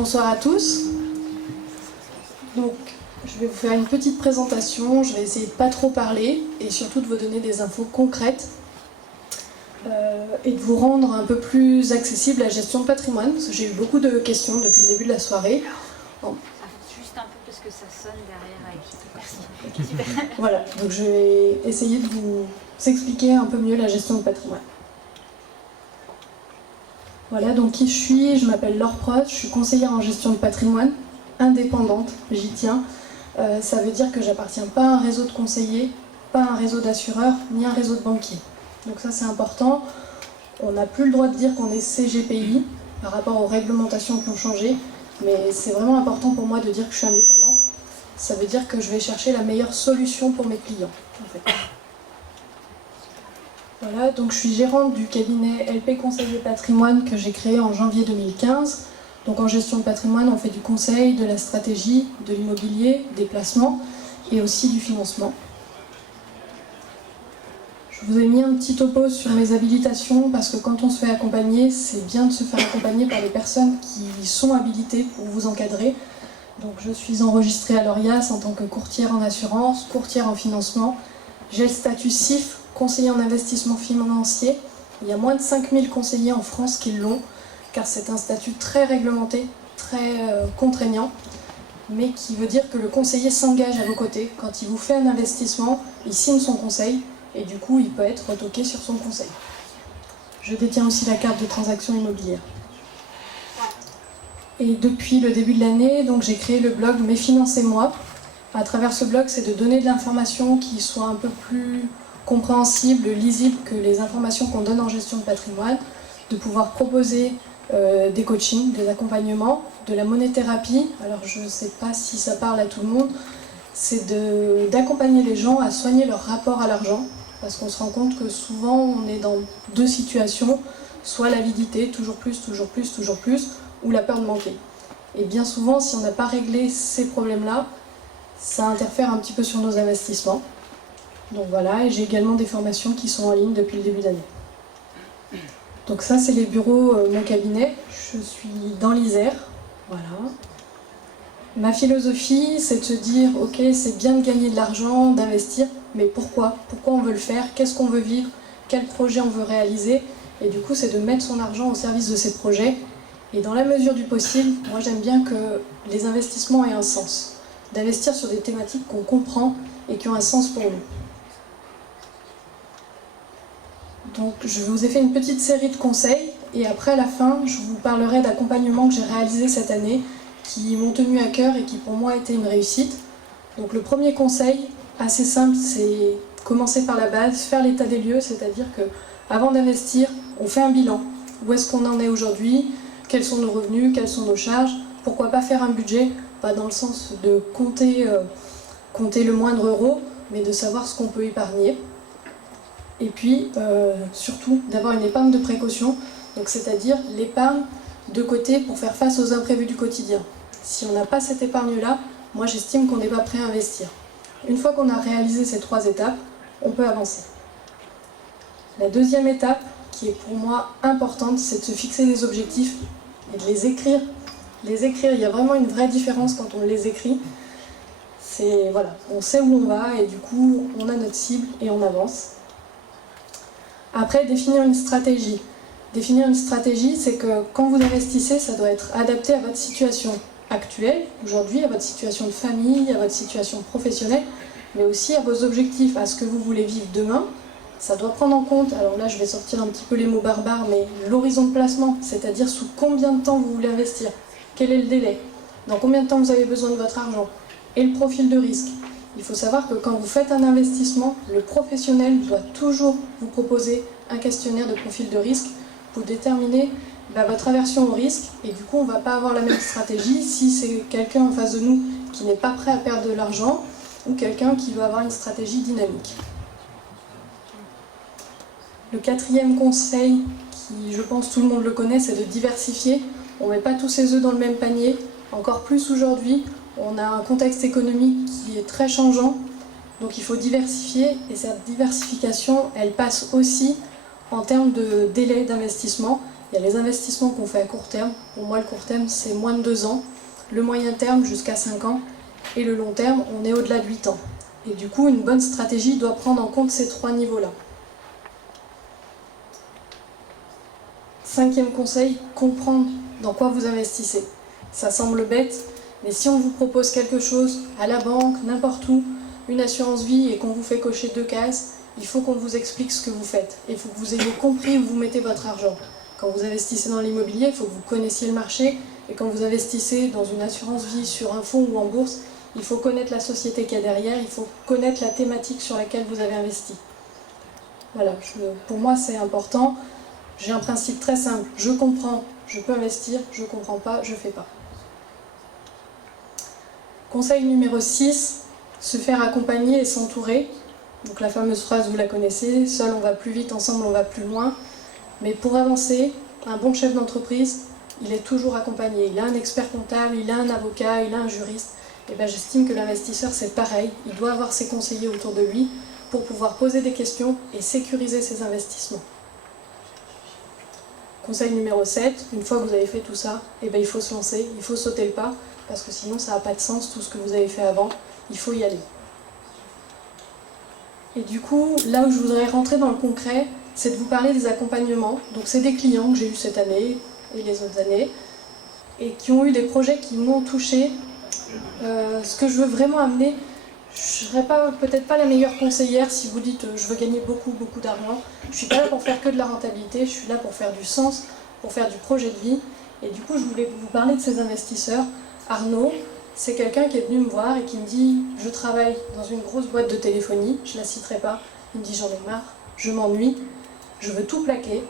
Bonsoir à tous. Donc, je vais vous faire une petite présentation. Je vais essayer de ne pas trop parler et surtout de vous donner des infos concrètes et de vous rendre un peu plus accessible la gestion de patrimoine, parce que j'ai eu beaucoup de questions depuis le début de la soirée. Bon. Juste un peu parce que ça sonne derrière avec merci. Voilà, donc je vais essayer de vous expliquer un peu mieux la gestion de patrimoine. Voilà, donc qui je suis? Je m'appelle Laure Prost, je suis conseillère en gestion de patrimoine, indépendante, j'y tiens. Ça veut dire que j'appartiens pas à un réseau de conseillers, pas à un réseau d'assureurs, ni à un réseau de banquiers. Donc ça c'est important. On n'a plus le droit de dire qu'on est CGPI par rapport aux réglementations qui ont changé, mais c'est vraiment important pour moi de dire que je suis indépendante. Ça veut dire que je vais chercher la meilleure solution pour mes clients, en fait. Voilà, donc je suis gérante du cabinet LP Conseiller Patrimoine que j'ai créé en janvier 2015. Donc en gestion de patrimoine, on fait du conseil, de la stratégie, de l'immobilier, des placements et aussi du financement. Je vous ai mis un petit topo sur mes habilitations parce que quand on se fait accompagner, c'est bien de se faire accompagner par des personnes qui sont habilitées pour vous encadrer. Donc je suis enregistrée à l'ORIAS en tant que courtière en assurance, courtière en financement. J'ai le statut CIF, conseiller en investissement financier. Il y a moins de 5000 conseillers en France qui l'ont, car c'est un statut très réglementé, très contraignant, mais qui veut dire que le conseiller s'engage à vos côtés. Quand il vous fait un investissement, il signe son conseil, et du coup, il peut être retoqué sur son conseil. Je détiens aussi la carte de transaction immobilière. Et depuis le début de l'année, donc j'ai créé le blog Mes Finances et moi. À travers ce blog, c'est de donner de l'information qui soit un peu plus compréhensible, lisible que les informations qu'on donne en gestion de patrimoine, de pouvoir proposer des coachings, des accompagnements, de la monéthérapie. Alors je ne sais pas si ça parle à tout le monde, c'est d'accompagner les gens à soigner leur rapport à l'argent, parce qu'on se rend compte que souvent on est dans deux situations, soit l'avidité, toujours plus, toujours plus, toujours plus, ou la peur de manquer. Et bien souvent, si on n'a pas réglé ces problèmes-là, ça interfère un petit peu sur nos investissements. Donc voilà, et j'ai également des formations qui sont en ligne depuis le début d'année. Donc ça, c'est les bureaux, mon cabinet. Je suis dans l'Isère, voilà. Ma philosophie, c'est de se dire, ok, c'est bien de gagner de l'argent, d'investir, mais pourquoi? Pourquoi on veut le faire? Qu'est-ce qu'on veut vivre? Quel projet on veut réaliser? Et du coup, c'est de mettre son argent au service de ces projets. Et dans la mesure du possible, moi j'aime bien que les investissements aient un sens. D'investir sur des thématiques qu'on comprend et qui ont un sens pour nous. Donc je vous ai fait une petite série de conseils et après à la fin je vous parlerai d'accompagnements que j'ai réalisés cette année qui m'ont tenu à cœur et qui pour moi étaient une réussite. Donc le premier conseil, assez simple, c'est commencer par la base, faire l'état des lieux, c'est-à-dire que avant d'investir, on fait un bilan. Où est-ce qu'on en est aujourd'hui? Quels sont nos revenus? Quelles sont nos charges? Pourquoi pas faire un budget? Pas dans le sens de compter le moindre euro, mais de savoir ce qu'on peut épargner. Et puis, surtout, d'avoir une épargne de précaution, donc c'est-à-dire l'épargne de côté pour faire face aux imprévus du quotidien. Si on n'a pas cette épargne-là, moi j'estime qu'on n'est pas prêt à investir. Une fois qu'on a réalisé ces 3 étapes, on peut avancer. La deuxième étape, qui est pour moi importante, c'est de se fixer des objectifs et de les écrire. Les écrire, il y a vraiment une vraie différence quand on les écrit. C'est, voilà, on sait où on va et du coup, on a notre cible et on avance. Après, définir une stratégie. Définir une stratégie, c'est que quand vous investissez, ça doit être adapté à votre situation actuelle, aujourd'hui, à votre situation de famille, à votre situation professionnelle, mais aussi à vos objectifs, à ce que vous voulez vivre demain. Ça doit prendre en compte, alors là je vais sortir un petit peu les mots barbares, mais l'horizon de placement, c'est-à-dire sous combien de temps vous voulez investir, quel est le délai, dans combien de temps vous avez besoin de votre argent, et le profil de risque. Il faut savoir que quand vous faites un investissement, le professionnel doit toujours vous proposer un questionnaire de profil de risque pour déterminer votre aversion au risque, et du coup on ne va pas avoir la même stratégie si c'est quelqu'un en face de nous qui n'est pas prêt à perdre de l'argent, ou quelqu'un qui veut avoir une stratégie dynamique. Le quatrième conseil, qui je pense tout le monde le connaît, c'est de diversifier. On ne met pas tous ses œufs dans le même panier. Encore plus aujourd'hui, on a un contexte économique qui est très changeant. Donc il faut diversifier et cette diversification, elle passe aussi en termes de délai d'investissement. Il y a les investissements qu'on fait à court terme. Pour moi, le court terme, c'est moins de 2 ans. Le moyen terme, jusqu'à 5 ans. Et le long terme, on est au-delà de 8 ans. Et du coup, une bonne stratégie doit prendre en compte ces 3 niveaux-là. 5e conseil, comprendre dans quoi vous investissez. Ça semble bête, mais si on vous propose quelque chose à la banque, n'importe où, une assurance vie et qu'on vous fait cocher 2 cases, il faut qu'on vous explique ce que vous faites. Il faut que vous ayez compris où vous mettez votre argent. Quand vous investissez dans l'immobilier, il faut que vous connaissiez le marché. Et quand vous investissez dans une assurance vie sur un fonds ou en bourse, il faut connaître la société qu'il y a derrière, il faut connaître la thématique sur laquelle vous avez investi. Voilà, pour moi c'est important. J'ai un principe très simple, je comprends, je peux investir, je ne comprends pas, je ne fais pas. Conseil numéro 6, se faire accompagner et s'entourer. Donc la fameuse phrase, vous la connaissez, seul on va plus vite, ensemble on va plus loin. Mais pour avancer, un bon chef d'entreprise, il est toujours accompagné. Il a un expert comptable, il a un avocat, il a un juriste. Et bien j'estime que l'investisseur c'est pareil, il doit avoir ses conseillers autour de lui pour pouvoir poser des questions et sécuriser ses investissements. Conseil numéro 7, une fois que vous avez fait tout ça, il faut se lancer, il faut sauter le pas, parce que sinon ça n'a pas de sens tout ce que vous avez fait avant, il faut y aller. Et du coup, là où je voudrais rentrer dans le concret, c'est de vous parler des accompagnements. Donc c'est des clients que j'ai eu cette année et les autres années, et qui ont eu des projets qui m'ont touché. Ce que je veux vraiment amener, je ne serai peut-être pas la meilleure conseillère si vous dites je veux gagner beaucoup d'argent. Je ne suis pas là pour faire que de la rentabilité, je suis là pour faire du sens, pour faire du projet de vie. Et du coup, je voulais vous parler de ces investisseurs. Arnaud, c'est quelqu'un qui est venu me voir et qui me dit je travaille dans une grosse boîte de téléphonie, je ne la citerai pas. Il me dit j'en ai marre, je m'ennuie, je veux tout plaquer,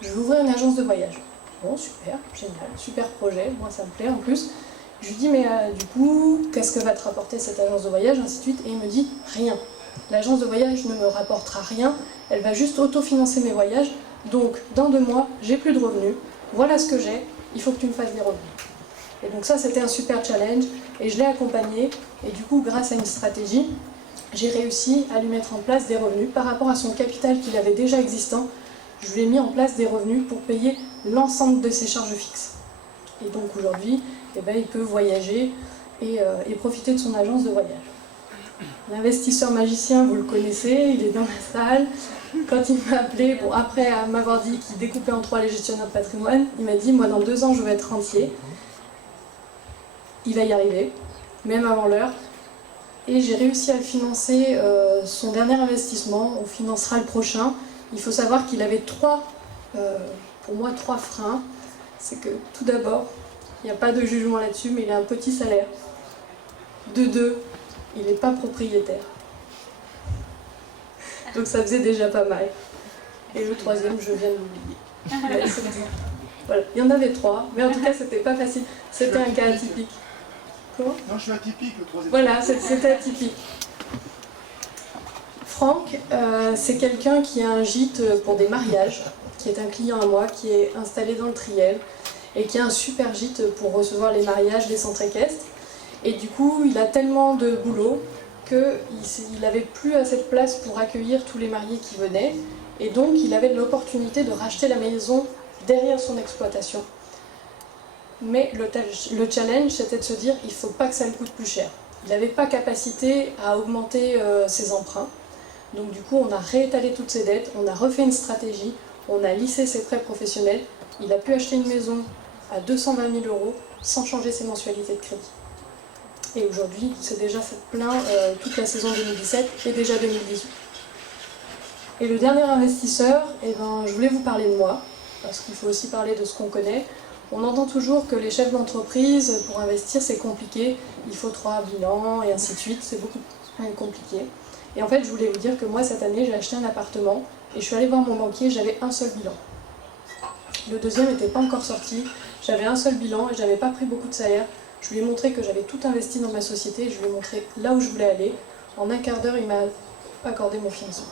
je veux ouvrir une agence de voyage. Bon, super, génial, super projet, moi ça me plaît en plus. Je lui dis mais du coup, qu'est-ce que va te rapporter cette agence de voyage, ainsi de suite. Et il me dit rien. L'agence de voyage ne me rapportera rien, elle va juste autofinancer mes voyages. Donc dans 2 mois, j'ai plus de revenus, voilà ce que j'ai, il faut que tu me fasses des revenus. Et donc ça c'était un super challenge et je l'ai accompagné. Et du coup, grâce à une stratégie, j'ai réussi à lui mettre en place des revenus par rapport à son capital qu'il avait déjà existant. Je lui ai mis en place des revenus pour payer l'ensemble de ses charges fixes. Et donc aujourd'hui, il peut voyager et profiter de son agence de voyage. L'investisseur magicien, vous le connaissez, il est dans la salle. Quand il m'a appelé, après m'avoir dit qu'il découpait en 3 les gestionnaires de patrimoine, il m'a dit moi dans 2 ans je vais être rentier. Il va y arriver, même avant l'heure. Et j'ai réussi à le financer, son dernier investissement, on financera le prochain. Il faut savoir qu'il avait 3 freins. C'est que tout d'abord, il n'y a pas de jugement là-dessus, mais il a un petit salaire. De 2, il n'est pas propriétaire. Donc ça faisait déjà pas mal. Et le 3e, je viens de l'oublier. Voilà. Il y en avait 3, mais en tout cas, c'était pas facile. C'était un cas atypique. Comment ? Non, je suis atypique, le 3e. Voilà, c'était atypique. Franck, c'est quelqu'un qui a un gîte pour des mariages, qui est un client à moi, qui est installé dans le Triel, et qui a un super gîte pour recevoir les mariages des centres équestres. Et du coup, il a tellement de boulot qu'il n'avait plus assez de place pour accueillir tous les mariés qui venaient. Et donc, il avait l'opportunité de racheter la maison derrière son exploitation. Mais le challenge, c'était de se dire, il ne faut pas que ça lui coûte plus cher. Il n'avait pas capacité à augmenter ses emprunts. Donc du coup, on a réétalé toutes ses dettes, on a refait une stratégie, on a lissé ses prêts professionnels. Il a pu acheter une maison à 220 000 € sans changer ses mensualités de crédit. Et aujourd'hui, c'est déjà fait plein toute la saison 2017 et déjà 2018. Et le dernier investisseur, je voulais vous parler de moi, parce qu'il faut aussi parler de ce qu'on connaît. On entend toujours que les chefs d'entreprise, pour investir, c'est compliqué, il faut 3 bilans et ainsi de suite, c'est beaucoup plus compliqué. Et en fait, je voulais vous dire que moi, cette année, j'ai acheté un appartement et je suis allée voir mon banquier, j'avais un seul bilan. Le deuxième n'était pas encore sorti, j'avais un seul bilan et j'avais pas pris beaucoup de salaire. Je lui ai montré que j'avais tout investi dans ma société, je lui ai montré là où je voulais aller. En un quart d'heure, il m'a accordé mon financement.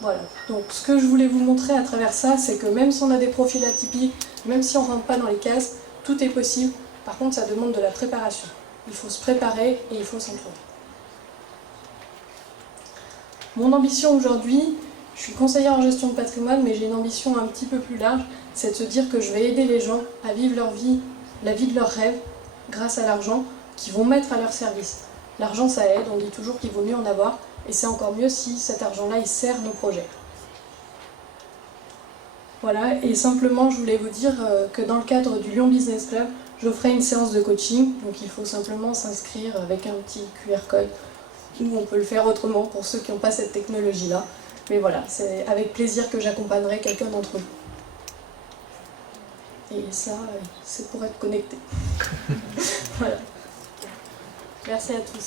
Voilà, donc ce que je voulais vous montrer à travers ça, c'est que même si on a des profils atypiques, même si on ne rentre pas dans les cases, tout est possible. Par contre, ça demande de la préparation. Il faut se préparer et il faut s'entourer. Mon ambition aujourd'hui, Je suis conseillère en gestion de patrimoine, mais j'ai une ambition un petit peu plus large, c'est de se dire que je vais aider les gens à vivre leur vie, la vie de leurs rêves, grâce à l'argent qu'ils vont mettre à leur service. L'argent, ça aide, on dit toujours qu'il vaut mieux en avoir, et c'est encore mieux si cet argent-là, il sert nos projets. Voilà, et simplement, je voulais vous dire que dans le cadre du Lyon Business Club, j'offrais une séance de coaching, donc il faut simplement s'inscrire avec un petit QR code, ou on peut le faire autrement pour ceux qui n'ont pas cette technologie-là. Mais voilà, c'est avec plaisir que j'accompagnerai quelqu'un d'entre vous. Et ça, c'est pour être connecté. Voilà. Merci à tous.